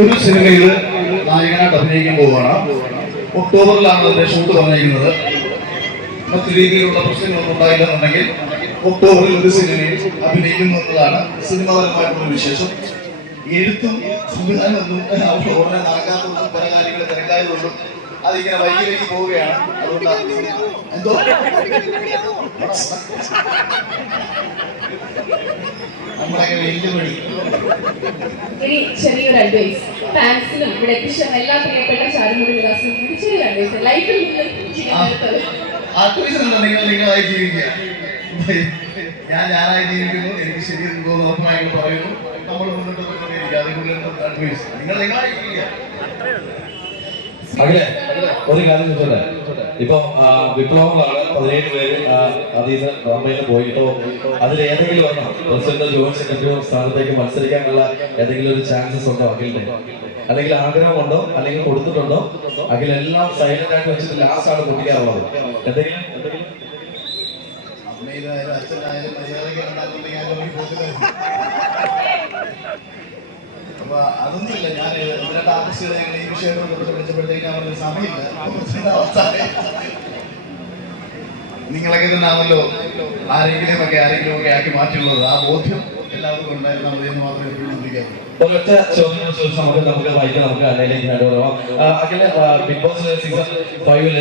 ഒരു സിനിമയിൽ നായകനായിട്ട് അഭിനയിക്കാൻ പോവുകയാണ്. ഒക്ടോബറിലാണ് അതിന്റെ ഷൂട്ട് പറഞ്ഞിരിക്കുന്നത്. മറ്റു രീതിയിലുള്ള പ്രശ്നങ്ങളൊന്നും ഉണ്ടായില്ലെന്നുണ്ടെങ്കിൽ ഒക്ടോബറിൽ ഒരു സിനിമയിൽ അഭിനയിക്കുന്നു അഭിനയിക്കുന്നതാണ് സിനിമാപരമായിട്ടുള്ള വിശേഷം. എഴുത്തും സംവിധാനമൊന്നും അവിടെ ഉടനെ നടക്കാത്തതുകൊണ്ടും പല കാര്യങ്ങൾ തിരക്കായതുകൊണ്ടും അതിങ്ങനെ വൈകി വൈകി പോവുകയാണ്. അതുകൊണ്ട് എന്തോ ഇനി ചെറിയൊരു അഡ്വൈസ് ഫാൻസിനും ഇവിടെ എത്തിച്ച എല്ലാ പ്രിയപ്പെട്ട ചാരുമുടി വിലാസിനും കൂടി ചെറിയൊരു അഡ്വൈസ് ലൈഫിൽ നിങ്ങളായി ജീവിക്കുക. ഞാൻ ഞാനായി ജീവിക്കുന്നു. എനിക്ക് ശരിയെന്ന് തോന്നുന്നു ഉറപ്പായിട്ട് പറയുന്നു. നമ്മൾ മുന്നോട്ട് പോയിക്കൊണ്ടേയിരിക്കുക അതിനുള്ളിൽ അഡ്വൈസ് നിങ്ങൾ നിങ്ങളായി ജീവിക്കുക. ഒരു കാര്യം ചോദിച്ചോട്ടെ? ഇപ്പൊ വിപ്ലവങ്ങളാണ് പതിനേഴ് പേര് അതീത നിന്ന് പോയിട്ടോ അതിൽ ഏതെങ്കിലും ഒരെണ്ണം പ്രസിഡന്റ് ജോയിന്റ് സെക്രട്ടറിയോ സ്ഥാനത്തേക്ക് മത്സരിക്കാനുള്ള ഏതെങ്കിലും ഒരു ചാൻസസ് ഉണ്ടോ അഖിലിന്റെ അല്ലെങ്കിൽ ആഗ്രഹമുണ്ടോ? അല്ലെങ്കിൽ കൊടുത്തിട്ടുണ്ടോ? അഖിൽ എല്ലാം സൈലന്റ് ആയിട്ട് വെച്ചിട്ട് ലാസ്റ്റ് ആണ് പൊട്ടിക്കാറുള്ളത്. എന്തെങ്കിലും? അമ്മയിലായാലും അച്ഛനായാലും മര്യാദയ്ക്ക് ഞാൻ ഒരു പോത്തില്ല അപ്പൊ അതൊന്നുമില്ല ഞാൻ ഈ അവസാനം നിങ്ങളൊക്കെ തന്നെ ആണല്ലോ ആരെങ്കിലും ഒക്കെ ആരെങ്കിലും ഒക്കെ ആക്കി മാറ്റിയുള്ളത്. ആ ബോധ്യം എല്ലാവർക്കും ഉണ്ടായിരുന്നു മതി എന്ന് മാത്രമേ എപ്പോഴും ചോദ്യം നമുക്ക് നമുക്ക് വായിക്കാം നമുക്ക് അല്ലെങ്കിൽ ബിഗ് ബോസ് സീസൺ ഫൈവിൽ